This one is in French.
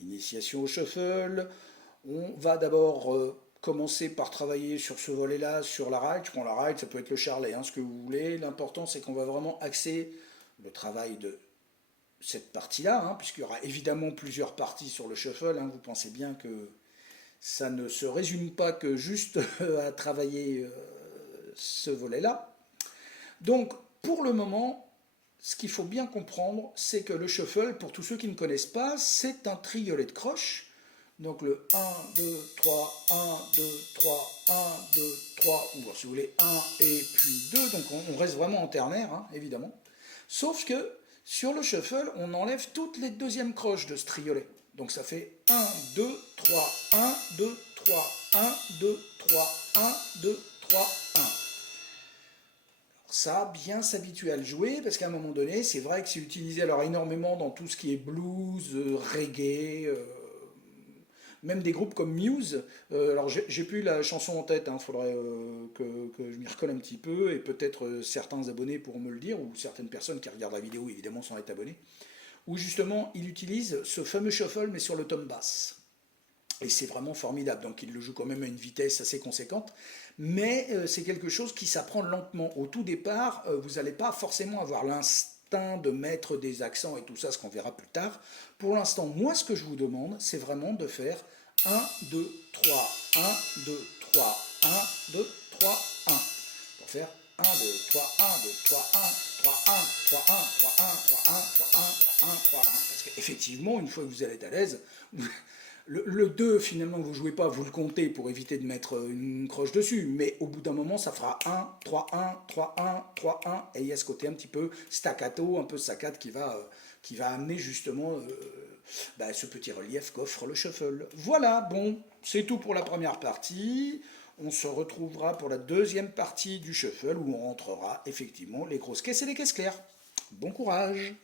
Initiation au shuffle. On va d'abord commencer par travailler sur ce volet-là, sur la ride. Je prends la ride, ça peut être le charlet, hein, ce que vous voulez. L'important, c'est qu'on va vraiment axer le travail de cette partie-là, hein, puisqu'il y aura évidemment plusieurs parties sur le shuffle. Hein. Vous pensez bien que ça ne se résume pas que juste à travailler ce volet-là. Donc, pour le moment, ce qu'il faut bien comprendre, c'est que le shuffle, pour tous ceux qui ne connaissent pas, c'est un triolet de croche. Donc le 1, 2, 3, 1, 2, 3, 1, 2, 3, ou si vous voulez 1 et puis 2, donc on reste vraiment en ternaire, hein, évidemment. Sauf que sur le shuffle, on enlève toutes les deuxièmes croches de ce triolet. Donc ça fait 1, 2, 3, 1, 2, 3, 1, 2, 3, 1, 2, 3, 1. Ça, bien s'habituer à le jouer, parce qu'à un moment donné, c'est vrai que c'est utilisé alors énormément dans tout ce qui est blues, reggae, même des groupes comme Muse. Alors j'ai plus la chanson en tête, il faudrait que je m'y recolle un petit peu, et peut-être certains abonnés pourront me le dire, ou certaines personnes qui regardent la vidéo évidemment sans être abonnés, où justement il utilise ce fameux shuffle mais sur le tom bass. Et c'est vraiment formidable, donc il le joue quand même à une vitesse assez conséquente, mais c'est quelque chose qui s'apprend lentement. Au tout départ, vous n'allez pas forcément avoir l'instinct de mettre des accents et tout ça, ce qu'on verra plus tard. Pour l'instant, moi ce que je vous demande, c'est vraiment de faire 1, 2, 3, 1, 2, 3, 1, 2, 3, 1. Pour faire 1, 2, 3, 1, 2, 3, 1, 3, 1, 3, 1, 3, 1, 3, 1, 3, 1, 3, 1, 3, 1. Parce qu'effectivement, une fois que vous allez être à l'aise, le 2, finalement, vous ne jouez pas, vous le comptez pour éviter de mettre une croche dessus, mais au bout d'un moment, ça fera 1, 3, 1, 3, 1, 3, 1, et il y a ce côté un petit peu staccato, un peu saccade qui va amener justement ce petit relief qu'offre le shuffle. Voilà, bon, c'est tout pour la première partie. On se retrouvera pour la deuxième partie du shuffle où on rentrera effectivement les grosses caisses et les caisses claires. Bon courage!